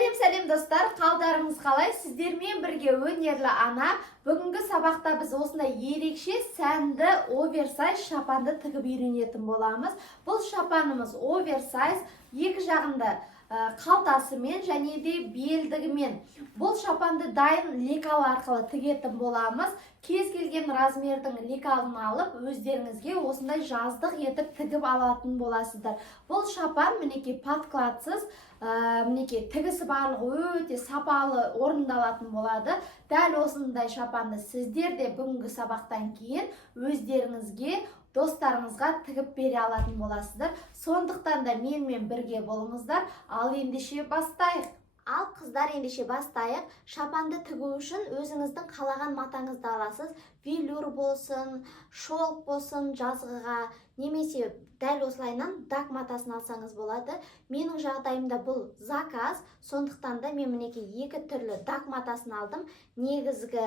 Сәлем достар, қалдарыңыз қалай? Сіздермен бірге өнерлі ана. Бүгінгі сабақта біз осындай ерекше сәнді оверсайз шапанды тігіп үйренетін боламыз. Бұл шапанымыз оверсайз, екі жағында қалтасымен және де белдігімен. Бұл шапанды дайын лекал арқылы тігетін боламыз. Кез келген размердің лекалын алып, өздеріңізге осындай жаздық етіп тігіп алатын боласыздар. Бұл шапан мінекей подкладсыз, мінекей тігісі барлығы өте сапалы орындалатын болады. Дәл осындай шапанды сіздер де бүгінгі сабақтан кейін өздеріңізге, достарыңызға тігіп бере алатын боласыздар. Сондықтан да менімен бірге болыңыздар. Ал ендеше бастайық. Ал қыздар, ендеше бастайық. Шапанды тігу үшін өзіңіздің қалаған матаңызды аласыз. Велюр болсын, шелк болсын, жазғыға, немесе дәл осылайынан дак матасын алсаңыз болады. Менің жағдайымда бұл заказ, сондықтан да мен мінекей екі түрлі дак матасын алдым. Негізгі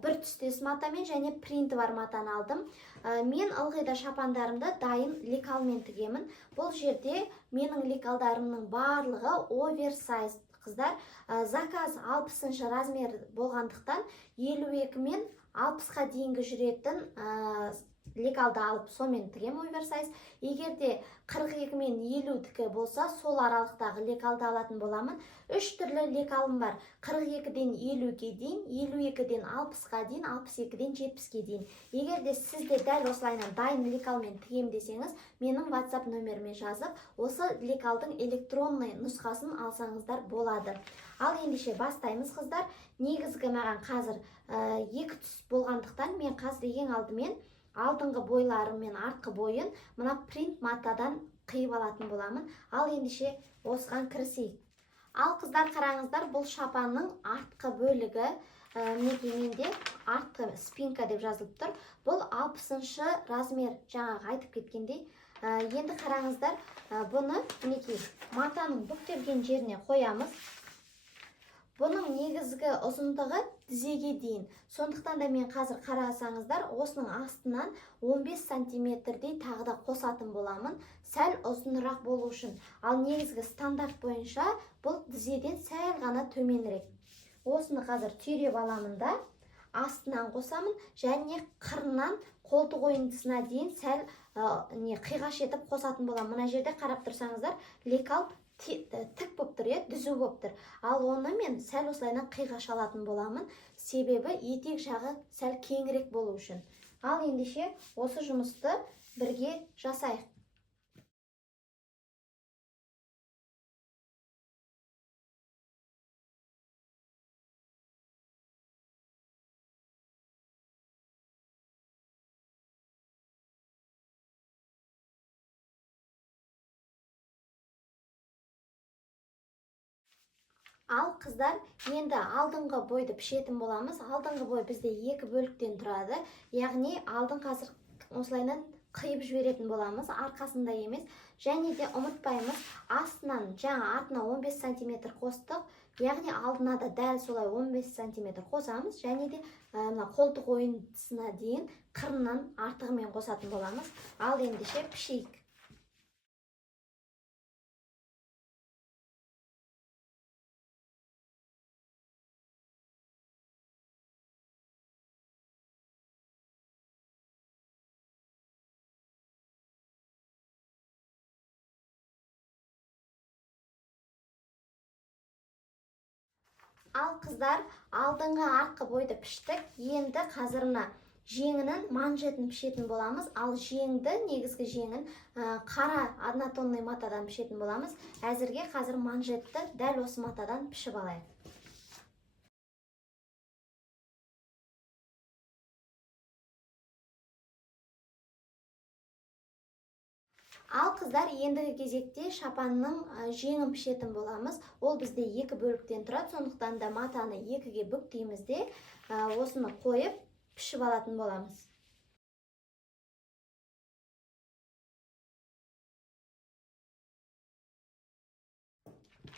бір түстес матамен және принті бар матаны алдым. Мен ылғи да шапандарымды дайын лекалмен тігемін. Бұл жерде менің лекалдарымның барлығы оверсайз. Қыздар, заказ 60-шы размер болғандықтан 52 мен 60-қа дейінгі жүретін лекалды алып сомен тігем оверсайз. Егер де 42 мен 50-тікі болса, сол аралықтағы лекалды алатын боламын. Үш түрлі лекалым бар. 42-ден 50-ге дейін, 52-ден 60-қа дейін, 62-ден 70-ге дейін. Егер де сізде дәл осылайынан дайын лекалмен тігем десеңіз, менің WhatsApp нөміріме жазып, осы лекалдың электронный нұсқасын алсаңыздар болады. Ал ендеше бастаймыз, қыздар. Негізгі маған қазір екі түс болғандықтан мен қазір ең алдымен алдыңғы бойлары мен артқы бойын мына принт матадан қиып алатын боламын. Ал ендеше осыған кірісейік. Ал қыздар, қараңыздар, бұл шапанның артқы бөлігі, мінекей менде артқы спинка деп жазылып тұр. Бұл 60-шы размер, жаңағы айтып кеткендей. Енді қараңыздар, бұны мінекей матаның бүктелген жеріне қоямыз. Бұның негізгі ұзындығы тізеге дейін. Сондықтан да мен қазір қарасаңыздар, осының астынан 15 сантиметрдей тағы да қосатын боламын, сәл ұзынырақ болу үшін. Ал негізгі стандарт бойынша бұл тізеден сәл ғана төменірек. Осыны қазір түйреп аламын да, астынан қосамын, және қырынан қолтық ойындысына дейін сәл қиғаш етіп қосатын боламын. Мына жерде қарап тұрсаңыздар, лекал тік болып тұр, дүзу болып тұр. Ал оны мен сәл осылайынан қиғаш алатын боламын, себебі етек жағы сәл кеңірек болу үшін. Ал ендеше осы жұмысты бірге жасайық. Ал қыздар, енді алдыңғы бойды пішетін боламыз. Алдыңғы бой бізде екі бөліктен тұрады. Яғни алдың қазір осылайынан қиып жіберетін боламыз, арқасында емес. Және де ұмытпаймыз, астынан жаңа артына 15 сантиметр қостық. Яғни алдына да дәл солай 15 сантиметр қосамыз. Және де қолтық ойындысына дейін қырынан артығымен қосатын боламыз. Ал ендеше пішейік. Ал қыздар, алдыңғы артқы бойды піштік. Енді қазіріне жеңінің манжетін пішетін боламыз. Ал жеңді, негізгі жеңін қара однотонный матадан пішетін боламыз. Әзірге қазір манжетті дәл осы матадан пішіп алайық. Ал қыздар, ендігі кезекте шапанның жеңін пішетін боламыз. Ол бізде екі бөліктен тұрады, сондықтан да матаны екіге бүктейміз де осыны қойып пішіп алатын боламыз.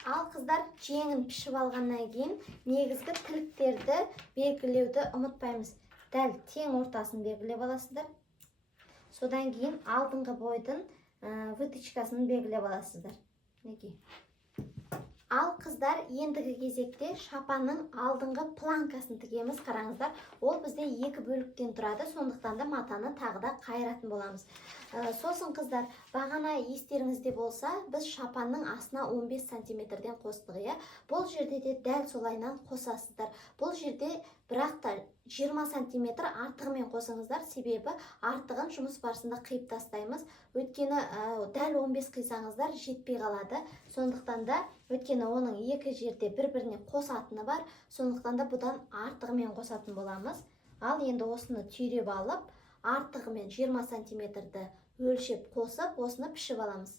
Ал қыздар, жеңін пішіп алғаннан кейін негізгі тіліктерді белгілеуді ұмытпаймыз. Дәл тең ортасын белгілеп аласыздар. Содан кейін алдыңғы бойдың вытычкасын белгілеп аласыздар. Ал қыздар, ендігі кезекте шапанның алдыңғы планкасын тігеміз. Қараңыздар, ол бізде екі бөліктен тұрады, сондықтан да матаны тағы да қайыратын боламыз. Сосын қыздар, бағана естеріңізде болса, біз шапанның астына 15 сантиметрден қостық, иә. Бұл жерде де дәл солайынан қосасыздар. Бұл жерде бірақ та 20 сантиметр артығымен қосыңыздар, себебі артығын жұмыс барысында қиып тастаймыз. Өйткені дәл 15 қисаңыздар жетпей қалады. Сондықтан да, өйткені оның екі жерде бір-біріне қосатыны бар, сондықтан да бұдан артығымен қосатын боламыз. Ал енді осыны түйреп алып, артығымен 20 сантиметрді өлшеп қосып, осыны пішіп аламыз.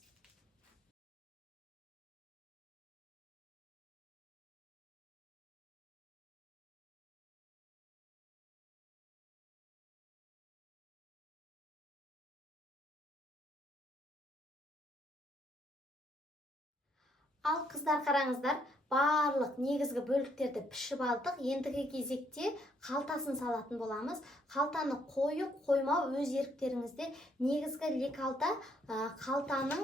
Ал қыздар, қараңыздар, барлық негізгі бөліктерді пішіп алдық. Ендігі кезекте қалтасын салатын боламыз. Қалтаны қою, қоймау өз еріктеріңізде. Негізгі лекалда қалтаның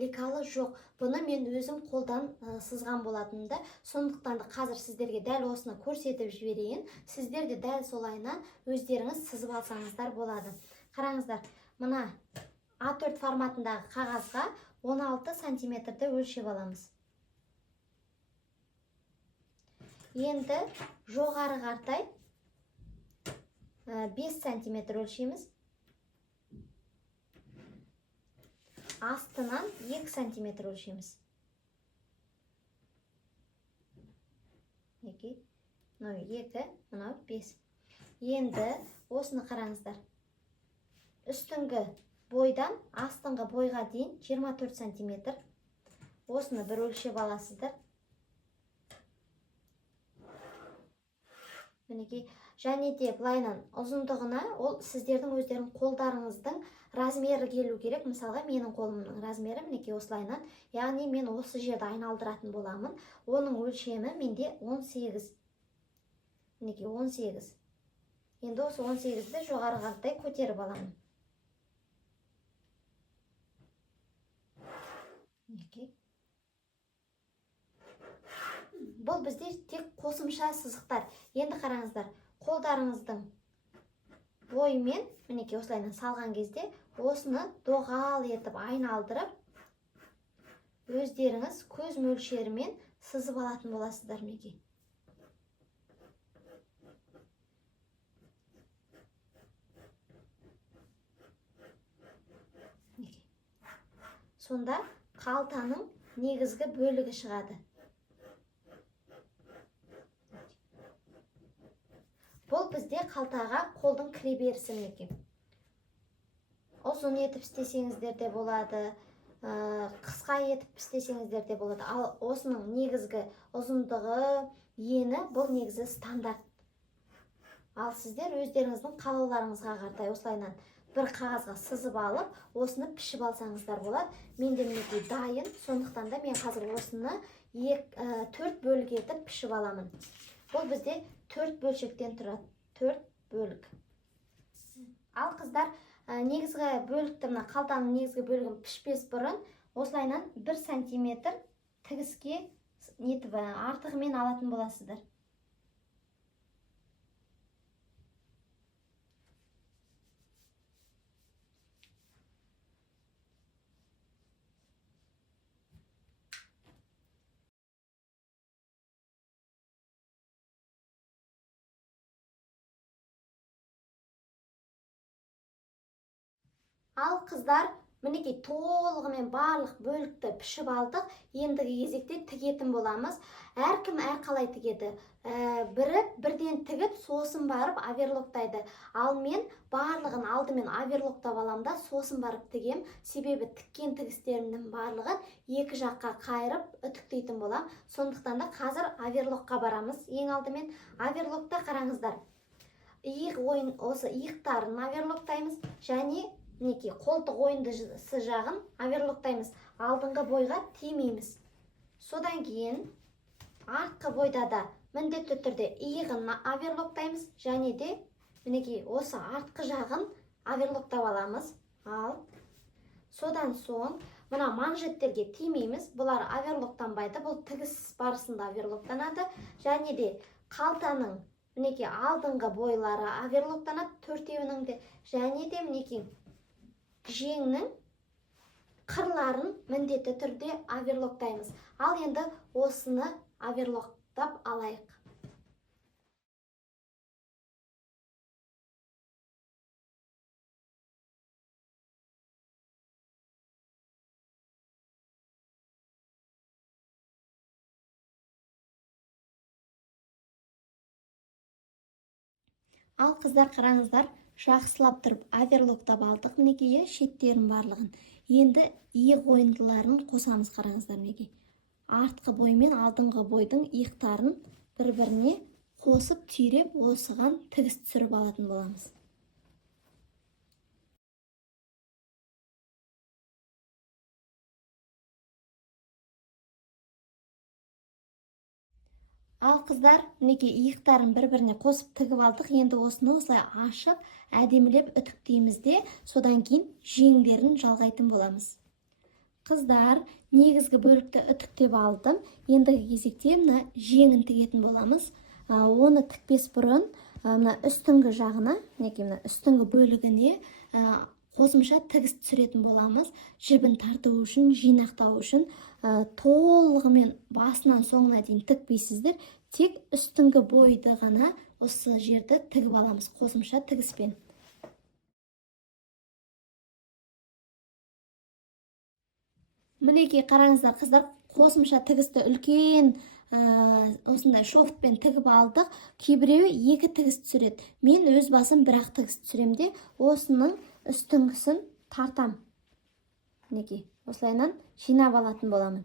лекалы жоқ. Бұны мен өзім қолдан сызған болатынымды. Сондықтан да қазір сіздерге дәл осыны көрсетіп жіберейін. Сіздер де дәл солайынан өздеріңіз сызып алсаңыздар болады. Қараңыздар, мына А4 форматындағы қағазға 16 сантиметрді өлшеп аламыз. Енді жоғары қартай 5 сантиметр өлшейміз. Астынан 2 сантиметр өлшейміз. 2, мынау 2, мынау 5. Енді осыны қараңыздар. Үстіңгі бойдан астыңғы бойға дейін 24 сантиметр. Осыны бір өлшеп аласыздар. Мінекей, және де былайынан ұзындығына, ол сіздердің өздерің қолдарыңыздың размері келу керек. Мысалға, менің қолымның размері мінекей осылайынан. Яғни мен осы жерді айналдыратын боламын. Оның өлшемі менде 18. Мінекей 18. Енді осы 18-ді жоғары қартай көтеріп аламын. Бұл бізде тек қосымша сызықтар. Енді қараңыздар, қолдарыңыздың бойымен, мінекей осылайынан салған кезде, осыны доғал етіп айналдырып, өздеріңіз көз мөлшерімен сызып алатын боласыздар. Мінекей. Сонда қалтаның негізгі бөлігі шығады. Бұл бізде қалтаға қолдың кіре берісі. Мінекей. Ұзын етіп істесеңіздер де болады, қысқа етіп істесеңіздер де болады. Ал осының негізгі ұзындығы, ені, бұл негізі стандарт. Ал сіздер өздеріңіздің қалауларыңызға қарай осылайынан бір қағазға сызып алып, осыны пішіп алсаңыздар болады. Менде мінекей дайын, сондықтан да мен қазір осыны 4 бөлік етіп пішіп аламын. Бұл бізде 4 бөлшектен тұрады. 4 бөлік. Ал қыздар, негізгі бөлікті, мына қалтаның негізгі бөлігін пішпес бұрын, осылайынан 1 сантиметр тігіске нетіп артығымен алатын боласыздар. Ал қыздар, мінекей толығымен барлық бөлікті пішіп алдық. Ендігі кезекте тігетін боламыз. Әркім әрқалай тігеді. Бірі бірден тігіп, сосын барып оверлоктайды. Ал мен барлығын алдымен оверлоктап аламда, сосын барып тігем. Себебі тіккен тігістерімнің барлығын екі жаққа қайырып үтіктейтін болам. Сондықтан да қазір оверлокқа барамыз. Ең алдымен оверлокта қараңыздар. Осы иықтарын оверлоктаймыз, және мінекей қолтық ойындысы жағын оверлоктаймыз. Алдыңғы бойға тимейміз. Содан кейін артқы бойда да міндетті түрде иығын оверлоктаймыз, және де мінекей осы артқы жағын оверлоктап аламыз. Ал содан соң Мына манжеттерге тимейміз. Бұлар оверлоктанбайды. Бұл тігіс барысында оверлоктанады. Және де қалтаның мінекей алдыңғы бойлары оверлоктанады, төртеуінің де. Және де мінекей жеңнің қырларын міндетті түрде оверлоктаймыз. Ал енді осыны оверлоктап алайық. Ал қыздар қараңыздар, жақсылап тұрып оверлоктап алдық мінекей, шеттерін барлығын. Енді иық ойындыларын қосамыз, қараңыздар мінекей. Артқы бой мен алдыңғы бойдың иықтарын бір-біріне қосып түйреп, осыған тігіс түсіріп алатын боламыз. Ал қыздар, мінекей иықтарын бір-біріне қосып тігіп алдық. Енді осыны осылай ашып, әдемілеп үтіктейміз де, содан кейін жеңдерін жалғайтын боламыз. Қыздар, негізгі бөлікті үтіктеп алдым. Ендігі кезекте мына жеңін тігетін боламыз. Оны тікпес бұрын мына үстіңгі жағына, мінекей мына үстіңгі бөлігіне қосымша тігіс түсіретін боламыз. Жібін тарту үшін, жинақтау үшін толығымен басынан соңына дейін тікпейсіздер. Тек үстіңгі бойды ғана осы жерді тігіп аламыз қосымша тігіспен. Мінекей қараңыздар қыздар, қосымша тігісті үлкен осындай шофтпен тігіп алдық. Кейбіреуі 2 тігіс түсіреді. Мен өз басым 1-ақ тігіс түсіремде, осының үстіңгісін тартам. Мінекей осылайынан жинап алатын боламын.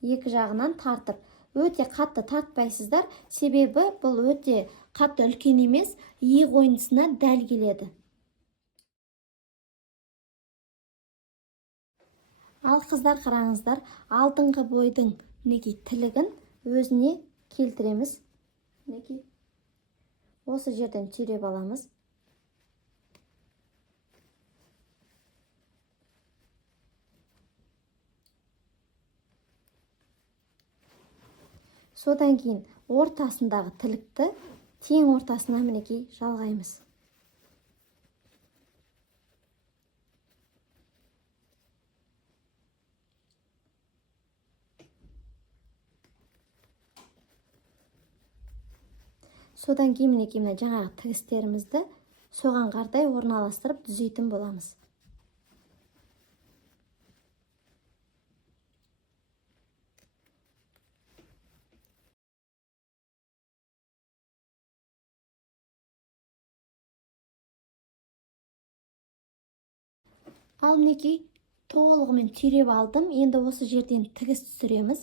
2 жағынан тартып. Өте қатты тартпайсыздар, себебі бұл өте қатты үлкен емес, иық ойындысына дәл келеді. Ал қыздар қараңыздар, алдыңғы бойдың мінекей тілігін өзіне келтіреміз. Мінекей осы жерден түйреп аламыз. Содан кейін ортасындағы тілікті тең ортасына мінекей жалғаймыз. Содан кейін мінекей жаңағы тігістерімізді соған қардай орналастырып түзейтін боламыз. Ал мінекей толығымен түйреп алдым. Енді осы жерден тігіс түсіреміз.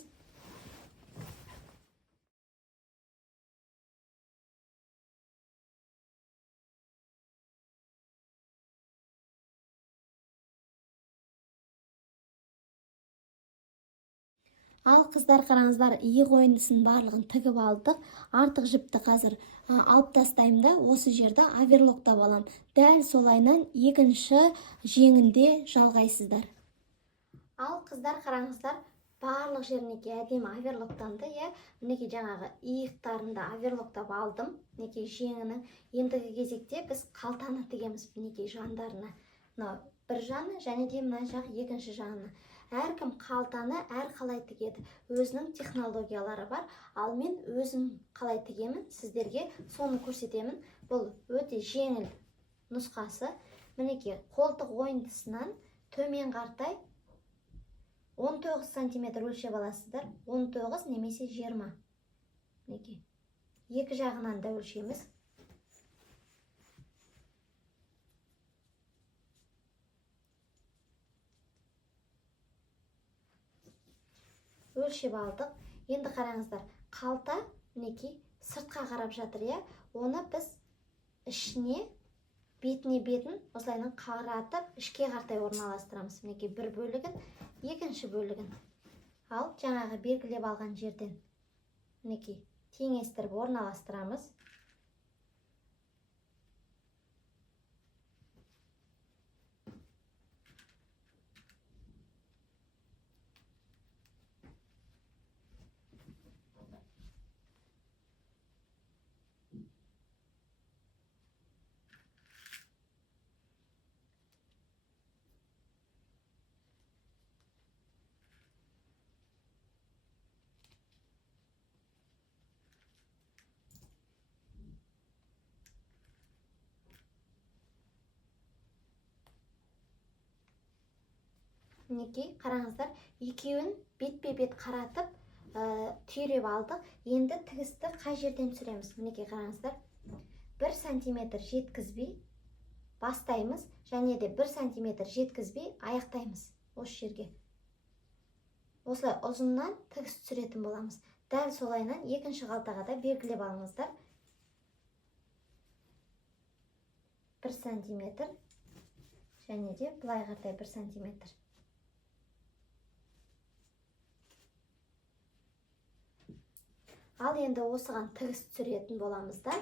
Ал қыздар қараңыздар, иық ойындысын барлығын тігіп алдық. Артық жіпті қазір алып тастаймын да, осы жерді оверлоктап алам. Дәл солайынан екінші жеңінде жалғайсыздар. Ал қыздар қараңыздар, барлық жерінеке әдемі оверлоктанды. Мінекей жаңағы иықтарында оверлоктап алдым. Мінекей жеңінің. Ендігі кезекте біз қалтаны тігеміз мінекей жандарына. Бір жаны және де мына жақ екінші жағына. Әркім қалтаны қалай тігеді. Өзінің технологиялары бар. Ал мен өзім қалай тігемін, сіздерге соны көрсетемін. Бұл өте жеңіл нұсқасы. Мінекей қолтық ойындысынан төмен қартай 19 см өлшеп аласыздар. 19 немесе 20. Мінекей. Екі жағынан да өлшеміз. Өлшеп алдық. Енді қараңыздар, қалта мінекей сыртқа қарап жатыр. Оны біз ішіне, бетіне бетін осылайынан қаратып, ішке қартай орналастырамыз. Мінекей бір бөлігін, екінші бөлігін. Ал жаңағы белгілеп алған жерден мінекей теңестіріп орналастырамыз. Мінекей, қараңыздар, екеуін бетпе-бет қаратып, түйреп алдық. Енді тігісті қай жерден түсіреміз? Мінекей, қараңыздар. 1 сантиметр жеткізбей бастаймыз, және де 1 сантиметр жеткізбей аяқтаймыз осы жерге. Осылай ұзыннан тігіс түсіретін боламыз. Дәл солайынан екінші қалтаға да белгілеп алыңыздар. 1 сантиметр, және де былай қаратай 1 сантиметр. Ал енді осыған тігіс түсіретін боламызда,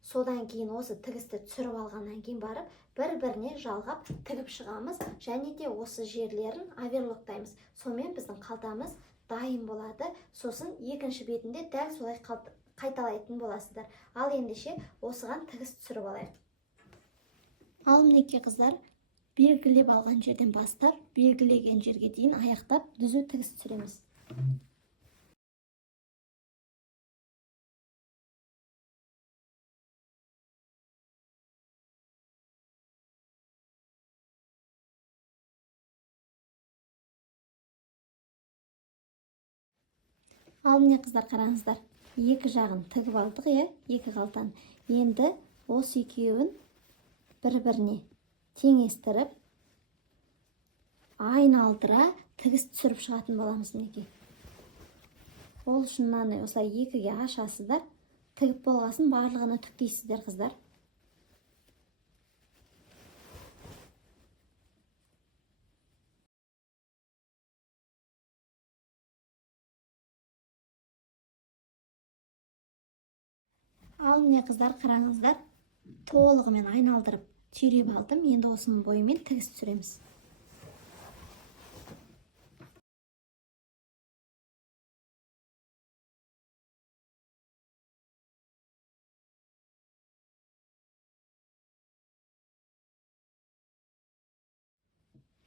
содан кейін осы тігісті түсіріп алғаннан кейін барып, бір-біріне жалғап тігіп шығамыз, және де осы жерлерін оверлоктаймыз. Сонымен біздің қалтамыз дайын болады. Сосын екінші бетінде дәл солай қайталайтын боласыздар. Ал ендеше осыған тігіс түсіріп алайық. Ал мінекей қыздар, белгілеп алған жерден бастап, белгілеген жерге дейін аяқтап, түзу тігіс түсіреміз. Ал міне қыздар, қараңыздар, екі жағын тігіп алдық, екі қалтаны. Енді осы екеуін бір-біріне теңестіріп, айналдыра тігіс түсіріп шығатын боламыз мінекей. Ол үшін мынаны осылай екіге ашасыздар, тігіп болғасын барлығына түктейсіздер қыздар. Ал міне қыздар, қараңыздар, толығымен айналдырып түйреп алдым. Енді осының бойымен тігіс түсіреміз.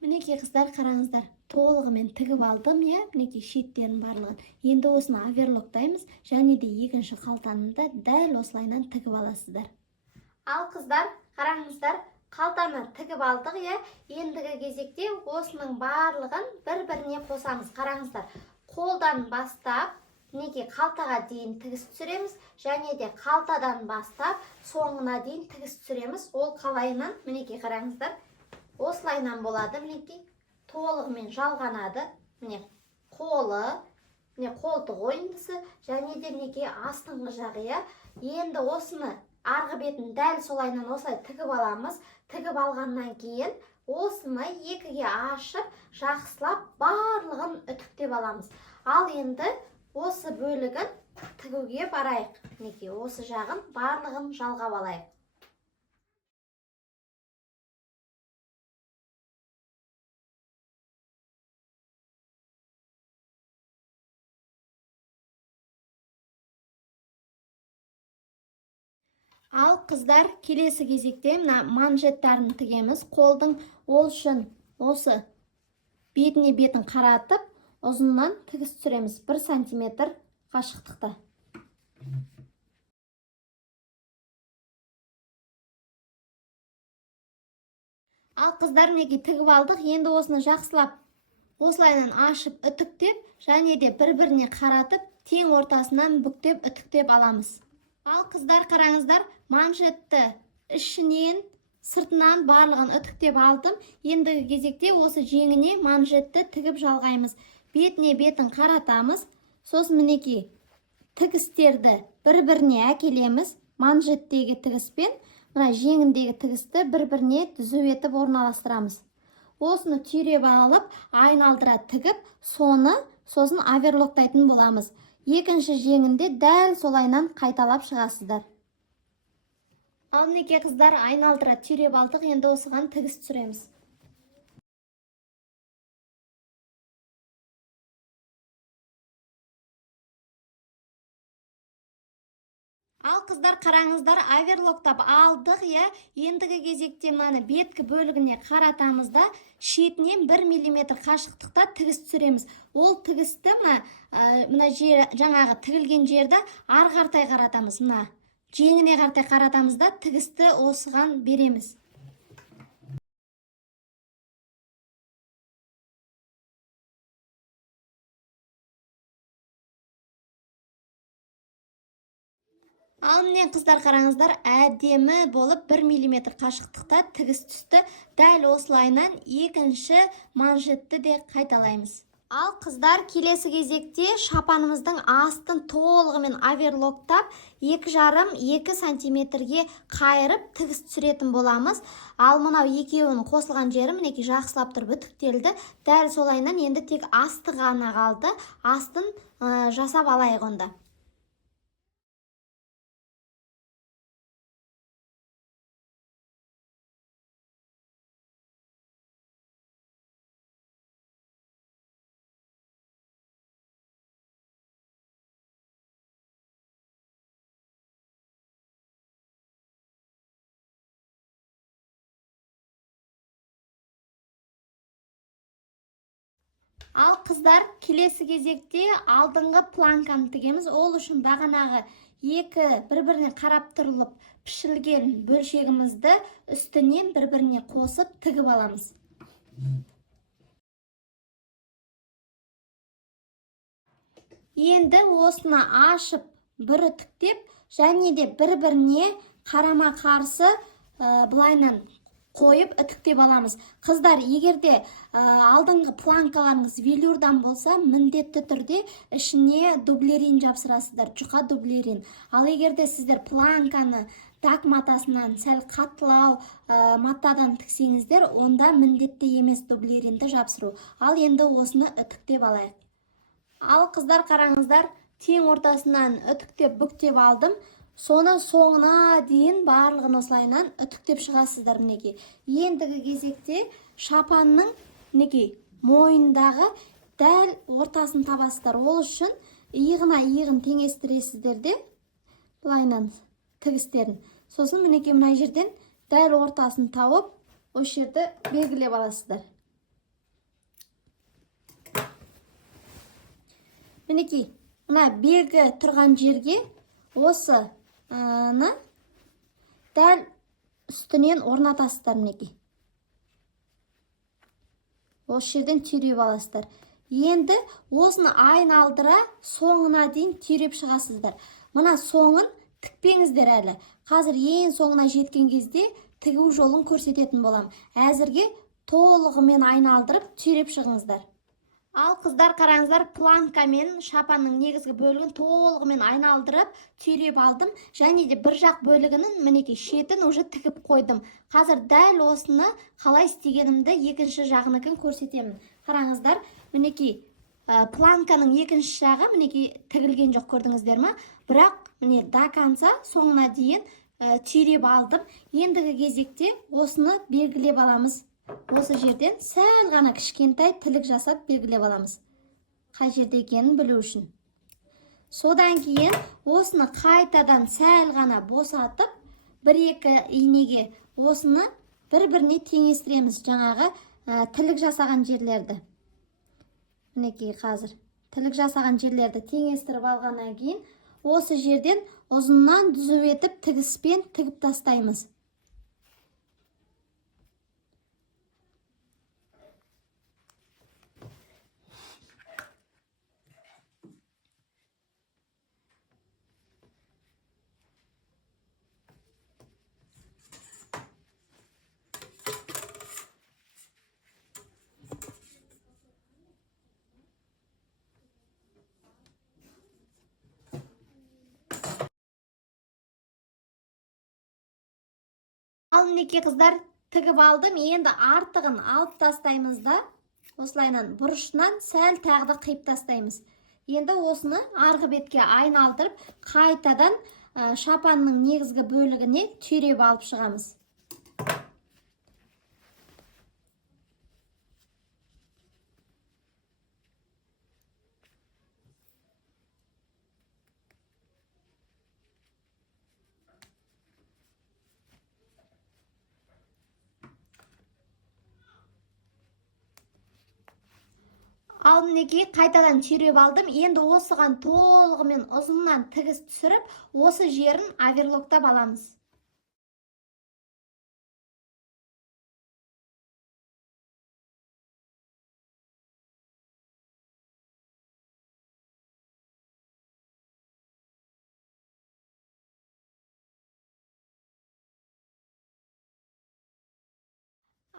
Мінекей қыздар, қараңыздар, толығымен тігіп алдым, мінекей шеттерін барлығын. Енді осыны оверлоктаймыз, және де екінші қалтаны да дәл осылайынан тігіп аласыздар. Ал қыздар, қараңыздар, қалтаны тігіп алдық, ендігі кезекте осының барлығын бір-біріне қосамыз. Қараңыздар, қолдан бастап, мінекей қалтаға дейін тігіс түсіреміз, және де қалтадан бастап соңына дейін тігіс түсіреміз. Ол қалайынан, мінекей қараңыздар, осылайынан болады, мінекей, толығымен жалғанады. Міне қолы, міне қолтық ойындысы, және де мінекей астыңғы жағы. Енді осыны арғы бетін дәл солайынан осылай тігіп аламыз. Тігіп алғаннан кейін осыны екіге ашып, жақсылап барлығын үтіктеп аламыз. Ал енді осы бөлігін тігуге барайық. Мінекей осы жағын барлығын жалғап алайық. Ал қыздар, келесі кезекте манжеттарын тігеміз. Қолдың ол үшін осы бетіне бетін қаратып, ұзыннан тігіс түсіреміз. 1 сантиметр қашықтықта. Ал қыздар, мінекей тігіп алдық. Енді осыны жақсылап осылайынан ашып үтіктеп, және де бір-біріне қаратып, тең ортасынан бүктеп үтіктеп аламыз. Ал қыздар, қараңыздар, манжетті ішінен, сыртынан барлығын үтіктеп алдым. Ендігі кезекте осы жеңіне манжетті тігіп жалғаймыз. Бетіне бетін қаратамыз. Сосын мінекей тігістерді бір-біріне әкелеміз. Манжеттегі тігіспен мына жеңіндегі тігісті бір-біріне түзу етіп орналастырамыз. Осыны түйреп алып, айналдыра тігіп, сосын оверлоктайтын боламыз. Екінші жеңінде дәл солайынан қайталап шығасыздар. Ал мінекей қыздар, айналдыра түйреп алдық, енді осыған тігіс түсіреміз. Ал қыздар, қараңыздар, оверлоктап алдық, ендігі кезекте мынаны беткі бөлігіне қаратамыз да, шетінен 1 мм қашықтықта тігіс түсіреміз. Ол тігісті мына жаңағы тігілген жерді ары қаратай қаратамыз. Мына жеңіне қаратай қаратамыз да, тігісті осыған береміз. Ал міне қыздар қараңыздар, әдемі болып 1 мм қашықтықта тігіс түсті. Дәл осылайынан екінші манжетті де қайталаймыз. Ал қыздар, келесі кезекте шапанымыздың астын толығымен оверлоктап 2,5-2 сантиметрге қайырып тігіс түсіретін боламыз. Ал мынау екеуінің қосылған жері мінекей жақсылап тұрып үтіктелді. Дәл солайынан енді тек асты ғана қалды. Астын жасап алайық онда. Ал қыздар, келесі кезекте алдыңғы планканы тігеміз. Ол үшін бағанағы екі бір-біріне қарап тұрылып пішілген бөлшегімізді үстінен бір-біріне қосып тігіп аламыз. Енді осыны ашып, бір үтіктеп, және де бір-біріне қарама қарсы бұлайнан қойып үтіктеп аламыз. Қыздар, егерде алдыңғы планкаларыңыз велюрдан болса, міндетті түрде ішіне дублерин жапсырасыздар, жұқа дублерин. Ал егерде сіздер планканы дак матасынан сәл қатылау матадан тіксеңіздер, онда міндетті емес дублеринді жапсыру. Ал енді осыны үтіктеп алайық. Ал қыздар қараңыздар, тең ортасынан үтіктеп бүктеп алдым. Соны соңына дейін барлығын осылайынан үтіктеп шығасыздар мінекей. Ендігі кезекте шапанның мінекей мойындағы дәл ортасын табасыздар. Ол үшін иығына иығын теңестіресіздер де бұлайынан тігістерін. Сосын мінекей мына жерден дәл ортасын тауып, осы жерді белгілеп аласыздар. Мінекей, мына белгі тұрған жерге осы дәл үстінен орнатасыздар мінекей. Осы жерден түйреп аласыздар. Енді осыны айналдыра соңына дейін түйреп шығасыздар. Мына соңын тікпеңіздер әлі. Қазір ең соңына жеткен кезде тігу жолын көрсететін болам. Әзірге толығымен айналдырып түйреп шығыңыздар. Ал қыздар қараңыздар, планка мен шапанның негізгі бөлігін толығымен айналдырып түйреп алдым. Және де бір жақ бөлігінің мінекей шетін уже тігіп қойдым. Қазір дәл осыны қалай істегенімді екінші жағыныкін көрсетемін. Қараңыздар, мінекей планканың екінші жағы мінекей тігілген жоқ, көрдіңіздер ме? Бірақ міне до конца соңына дейін түйреп алдым. Ендігі кезекте осыны белгілеп аламыз. Осы жерден сәл ғана кішкентай тілік жасап белгілеп аламыз. Қай жерде екенін білу үшін. Содан кейін осыны қайтадан сәл ғана босатып, бір-екі инеге осыны бір-біріне теңестіреміз, жаңағы тілік жасаған жерлерді. Мінекей қазір тілік жасаған жерлерді теңестіріп алғаннан кейін осы жерден ұзыннан түзу етіп тігіспен тігіп тастаймыз. Ал мінекей қыздар, тігіп алдым. Енді артығын алып тастаймыз да, осылайынан бұрышынан сәл тағды қиып тастаймыз. Енді осыны арғы бетке айналдырып, қайтадан шапанның негізгі бөлігіне түйреп алып шығамыз. Ал мінекей қайтадан түйреп алдым. Енді осыған толығымен ұзыннан тігіс түсіріп, осы жерін оверлоктап аламыз.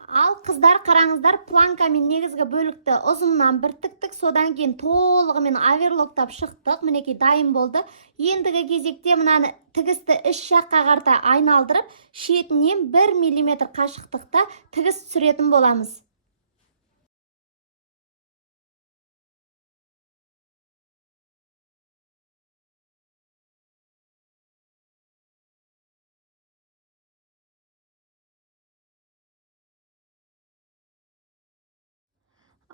Ал қыздар қараңыздар, планкамен негізгі бөлікті ұзыннан бір тіктік, содан кейін толығымен оверлоктап шықтық. Мінекей дайын болды. Ендігі кезекте мынаны тігісті үш жаққа қарата айналдырып, шетінен 1 мм қашықтықта тігіс түсіретін боламыз.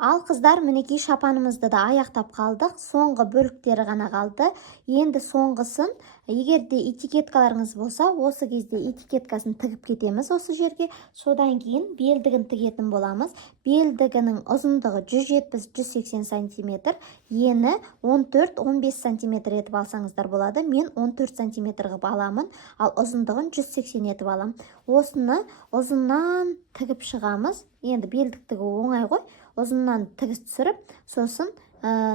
Ал қыздар, мінекей шапанымызды да аяқтап қалдық. Соңғы бөліктері ғана қалды. Енді соңғысын, егер де этикеткаларыңыз болса, осы кезде этикеткасын тігіп кетеміз осы жерге. Содан кейін белдігін тігетін боламыз. Белдігінің ұзындығы 170-180 см, ені 14-15 см етіп алсаңыздар болады. Мен 14 см ғып аламын, ал ұзындығын 180 етіп алам. Осыны ұзыннан тігіп шығамыз. Енді белдік тігу оңай ғой. Ұзыннан тігіс түсіріп, сосын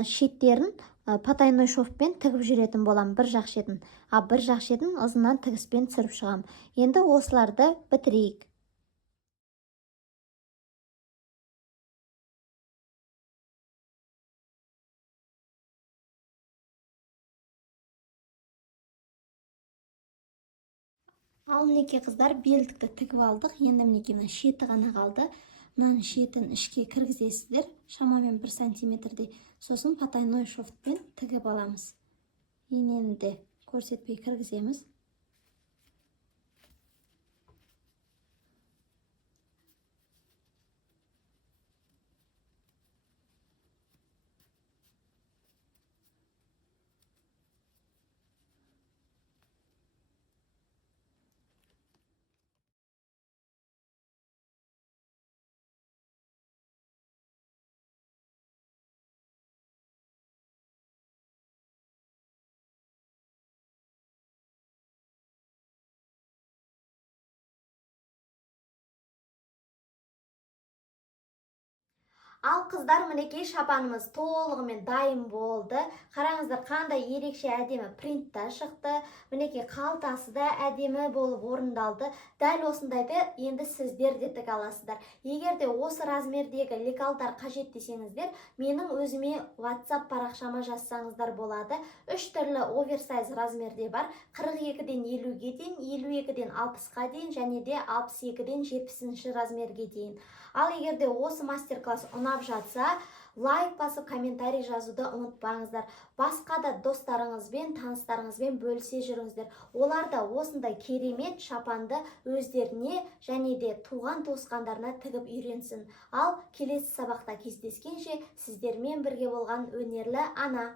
шеттерін потайной шовппен тігіп жүретін болам, бір жақ шетін. Бір жақ шетін ұзыннан тігіспен түсіріп шығам. Енді осыларды бітірейік. Ал мінекей қыздар, белдікті тігіп алдық. Енді мінекей мына шеті ғана қалды. Мынаның шетін ішке кіргізесіздер, шамамен 1 сантиметрдей. Сосын потайной шовппен тігіп аламыз. Енені де көрсетпей кіргіземіз. Ал қыздар, мінекей шапанымыз толығымен дайын болды. Қараңыздар, қандай ерекше әдемі принтта шықты. Мінекей қалтасы да әдемі болып орындалды. Дәл осындайды енді сіздер де тіге аласыздар. Егер де осы размердегі лекалдар қажет десеңіздер, менің өзіме WhatsApp парақшама жазсаңыздар болады. 3 түрлі оверсайз размерде бар. 42-ден 50-ге дейін, 52-ден 60-ға дейін және де 62-ден 70 размерге дейін. Ал егер де осы мастер-класс ұнап жатса, лайк басып, комментарий жазуды ұмытпаңыздар. Басқа да достарыңызбен, таныстарыңызбен бөлісе жүріңіздер. Олар да осындай керемет шапанды өздеріне және де туған туысқандарына тігіп үйренсін. Ал келесі сабақта кездескенше сіздермен бірге болған өнерлі ана.